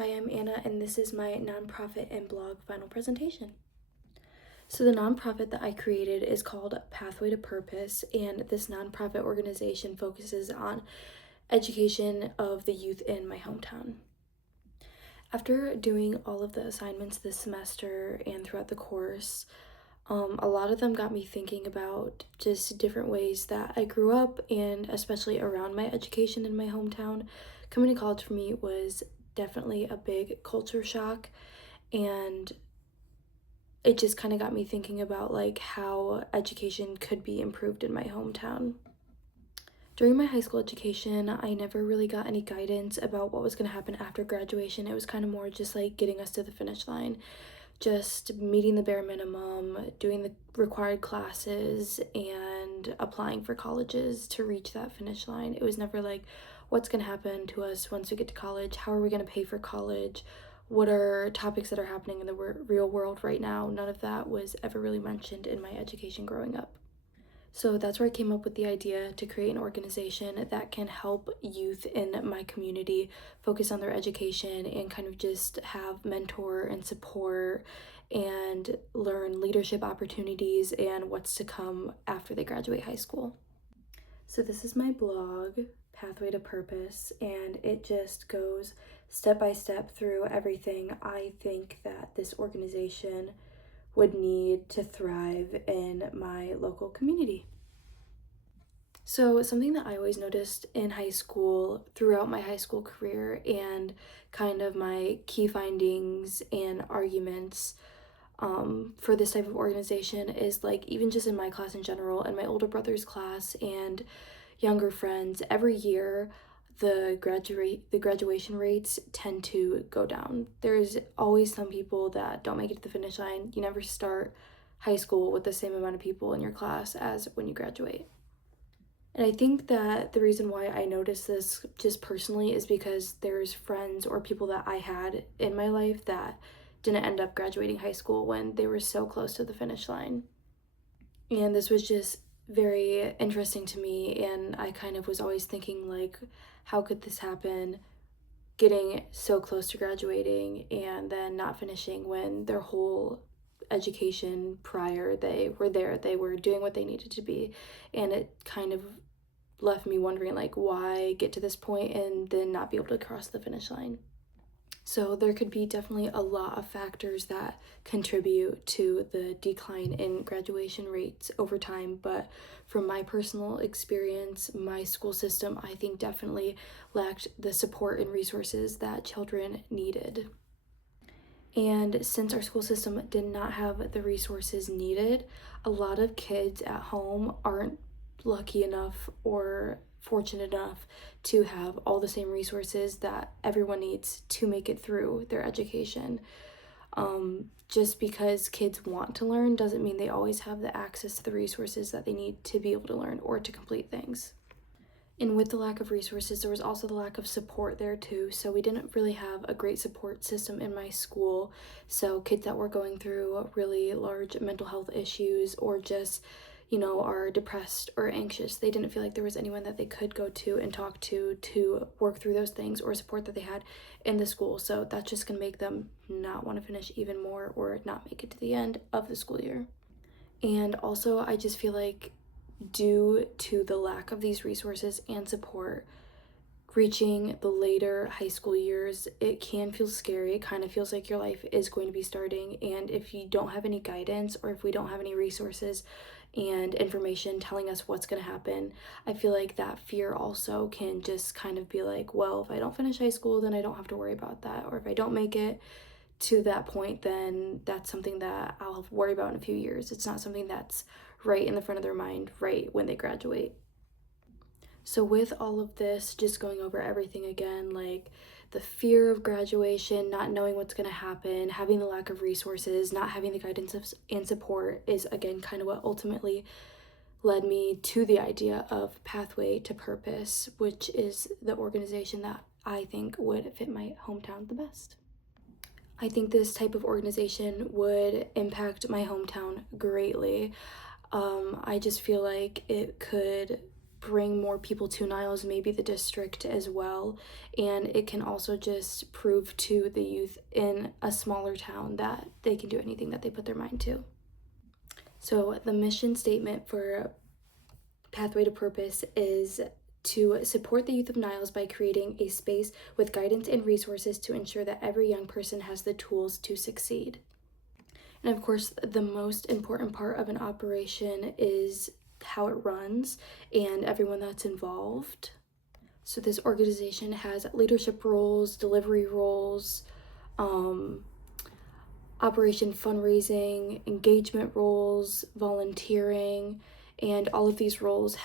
Hi, I'm Anna, and this is my nonprofit and blog final presentation. So, the nonprofit that I created is called Pathway to Purpose, and this nonprofit organization focuses on education of the youth in my hometown. After doing all of the assignments this semester and throughout the course, a lot of them got me thinking about just different ways that I grew up, and especially around my education in my hometown. Coming to college for me was definitely a big culture shock, and it just kind of got me thinking about like how education could be improved in my hometown. During my high school education, I never really got any guidance about what was going to happen after graduation. It was kind of more just like getting us to the finish line, just meeting the bare minimum, doing the required classes, and applying for colleges to reach that finish line. It was never like, what's going to happen to us once we get to college? How are we going to pay for college? What are topics that are happening in the real world right now? None of that was ever really mentioned in my education growing up. So that's where I came up with the idea to create an organization that can help youth in my community focus on their education and kind of just have mentor and support and learn leadership opportunities and what's to come after they graduate high school. So this is my blog, Pathway to Purpose, and it just goes step by step through everything I think that this organization would need to thrive in my local community. So, something that I always noticed in high school, throughout my high school career, and kind of my key findings and arguments for this type of organization is like, even just in my class in general, and my older brother's class and younger friends, every year the graduation rates tend to go down. There's always some people that don't make it to the finish line. You never start high school with the same amount of people in your class as when you graduate. And I think that the reason why I noticed this just personally is because there's friends or people that I had in my life that didn't end up graduating high school when they were so close to the finish line. And this was just very interesting to me, and I kind of was always thinking like, how could this happen, getting so close to graduating and then not finishing when their whole education prior they were there, they were doing what they needed to be. And it kind of left me wondering like, why get to this point and then not be able to cross the finish line. So there could be definitely a lot of factors that contribute to the decline in graduation rates over time, but from my personal experience, my school system, I think, definitely lacked the support and resources that children needed. And since our school system did not have the resources needed, a lot of kids at home aren't lucky enough or fortunate enough to have all the same resources that everyone needs to make it through their education. Just because kids want to learn doesn't mean they always have the access to the resources that they need to be able to learn or to complete things. And with the lack of resources, there was also the lack of support there too. So we didn't really have a great support system in my school. So kids that were going through really large mental health issues or just, are depressed or anxious, they didn't feel like there was anyone that they could go to and talk to work through those things or support that they had in the school. So that's just going to make them not want to finish even more or not make it to the end of the school year. And also, I just feel like due to the lack of these resources and support, reaching the later high school years, it can feel scary. It kind of feels like your life is going to be starting. And if you don't have any guidance or if we don't have any resources and information telling us what's going to happen, I feel like that fear also can just kind of be like, well, if I don't finish high school, then I don't have to worry about that. Or if I don't make it to that point, then that's something that I'll have to worry about in a few years. It's not something that's right in the front of their mind right when they graduate. So with all of this, just going over everything again, like the fear of graduation, not knowing what's going to happen, having the lack of resources, not having the guidance and support is again kind of what ultimately led me to the idea of Pathway to Purpose, which is the organization that I think would fit my hometown the best. I think this type of organization would impact my hometown greatly. I just feel like it could bring more people to Niles, maybe the district as well, and it can also just prove to the youth in a smaller town that they can do anything that they put their mind to. So the mission statement for Pathway to Purpose is to support the youth of Niles by creating a space with guidance and resources to ensure that every young person has the tools to succeed. And of course, the most important part of an operation is how it runs and everyone that's involved. So this organization has leadership roles, delivery roles, operation fundraising, engagement roles, volunteering, and all of these roles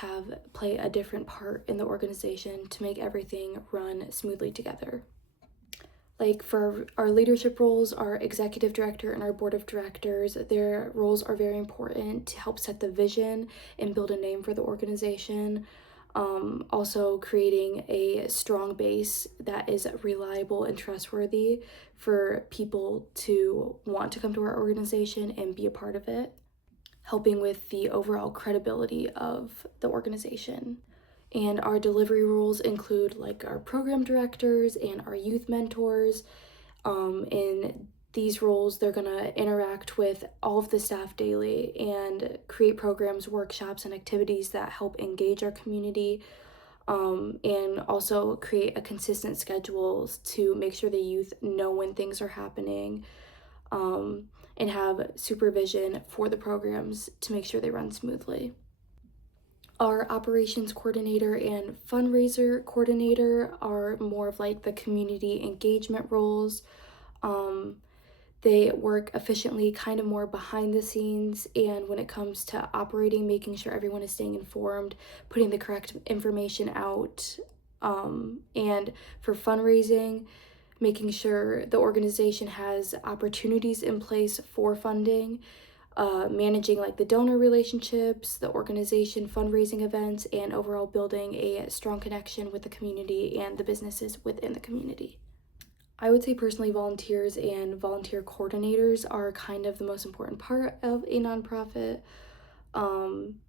play a different part in the organization to make everything run smoothly together. Like for our leadership roles, our executive director and our board of directors, their roles are very important to help set the vision and build a name for the organization. Also creating a strong base that is reliable and trustworthy for people to want to come to our organization and be a part of it, helping with the overall credibility of the organization. And our delivery roles include like our program directors and our youth mentors. In these roles, they're going to interact with all of the staff daily and create programs, workshops, and activities that help engage our community, and also create a consistent schedule to make sure the youth know when things are happening, and have supervision for the programs to make sure they run smoothly. Our operations coordinator and fundraiser coordinator are more of like the community engagement roles. They work efficiently, kind of more behind the scenes, and when it comes to operating, making sure everyone is staying informed, putting the correct information out, and for fundraising, making sure the organization has opportunities in place for funding, managing like the donor relationships, the organization fundraising events, and overall building a strong connection with the community and the businesses within the community. I would say personally volunteers and volunteer coordinators are kind of the most important part of a nonprofit.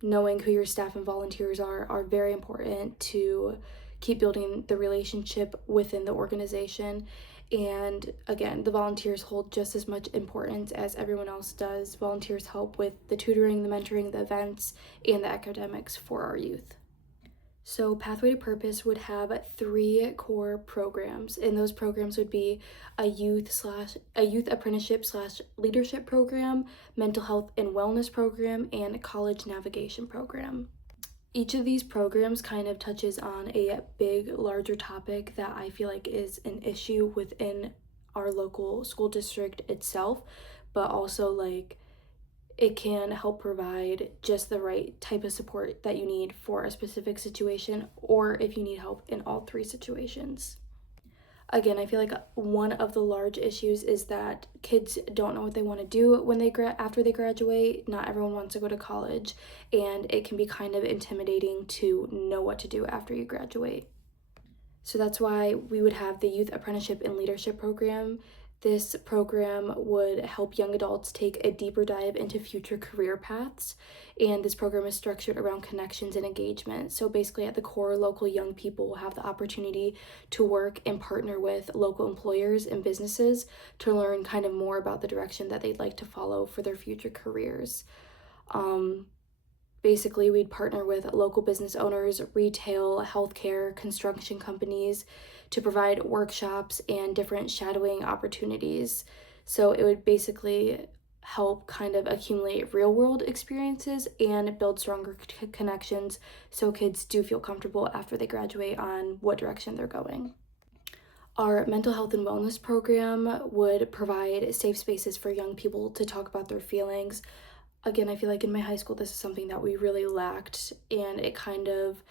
Knowing who your staff and volunteers are very important to keep building the relationship within the organization. And again, the volunteers hold just as much importance as everyone else does. Volunteers help with the tutoring, the mentoring, the events, and the academics for our youth. So Pathway to Purpose would have 3 core programs, and those programs would be a youth apprenticeship / leadership program, mental health and wellness program, and a college navigation program. Each of these programs kind of touches on a big, larger topic that I feel like is an issue within our local school district itself, but also like it can help provide just the right type of support that you need for a specific situation, or if you need help in all 3 situations. Again, I feel like one of the large issues is that kids don't know what they want to do when after they graduate. Not everyone wants to go to college, and it can be kind of intimidating to know what to do after you graduate. So that's why we would have the Youth Apprenticeship and Leadership Program. This program would help young adults take a deeper dive into future career paths, and this program is structured around connections and engagement. So basically at the core, local young people will have the opportunity to work and partner with local employers and businesses to learn kind of more about the direction that they'd like to follow for their future careers. Basically, we'd partner with local business owners, retail, healthcare, construction companies to provide workshops and different shadowing opportunities. So it would basically help kind of accumulate real world experiences and build stronger connections so kids do feel comfortable after they graduate on what direction they're going. Our mental health and wellness program would provide safe spaces for young people to talk about their feelings. Again, I feel like in my high school, this is something that we really lacked, and it kind of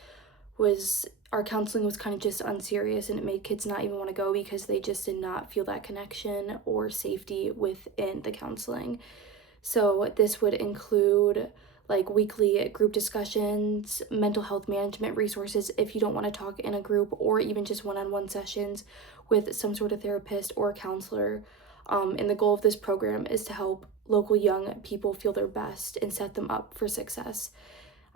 was, our counseling was kind of just unserious, and it made kids not even want to go because they just did not feel that connection or safety within the counseling. So this would include like weekly group discussions, mental health management resources if you don't want to talk in a group, or even just one-on-one sessions with some sort of therapist or counselor. And the goal of this program is to help local young people feel their best and set them up for success.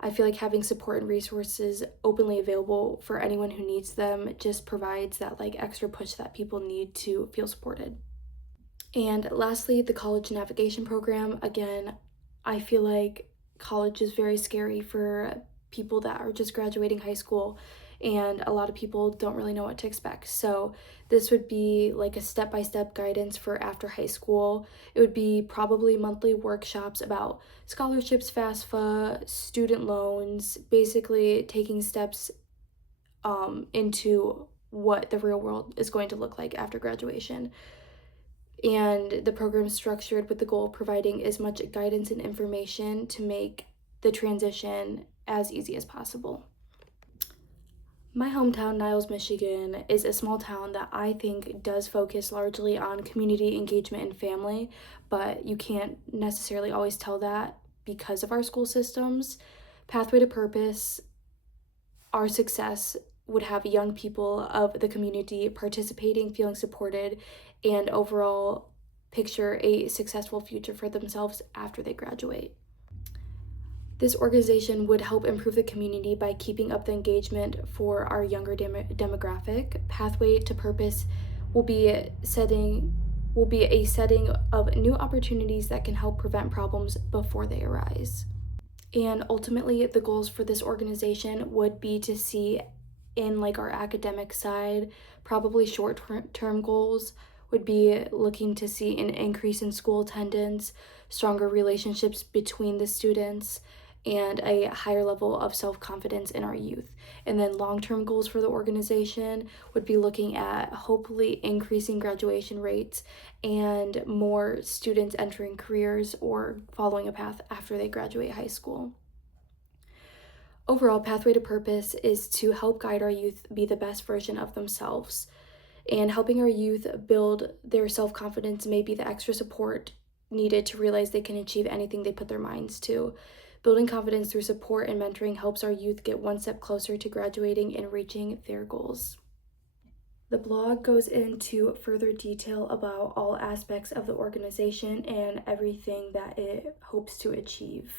I feel like having support and resources openly available for anyone who needs them just provides that like extra push that people need to feel supported. And lastly, the college navigation program. Again, I feel like college is very scary for people that are just graduating high school, and a lot of people don't really know what to expect. So, this would be like a step by step guidance for after high school. It would be probably monthly workshops about scholarships, FAFSA, student loans, basically taking steps into what the real world is going to look like after graduation. And the program is structured with the goal of providing as much guidance and information to make the transition as easy as possible. My hometown, Niles, Michigan, is a small town that I think does focus largely on community engagement and family, but you can't necessarily always tell that because of our school systems. Pathway to Purpose, our success would have young people of the community participating, feeling supported, and overall picture a successful future for themselves after they graduate. This organization would help improve the community by keeping up the engagement for our younger demographic. Pathway to Purpose will be a setting of new opportunities that can help prevent problems before they arise. And ultimately, the goals for this organization would be to see in like our academic side, probably short-term goals would be looking to see an increase in school attendance, stronger relationships between the students, and a higher level of self-confidence in our youth. And then long-term goals for the organization would be looking at hopefully increasing graduation rates and more students entering careers or following a path after they graduate high school. Overall, Pathway to Purpose is to help guide our youth be the best version of themselves. And helping our youth build their self-confidence may be the extra support needed to realize they can achieve anything they put their minds to. Building confidence through support and mentoring helps our youth get one step closer to graduating and reaching their goals. The blog goes into further detail about all aspects of the organization and everything that it hopes to achieve.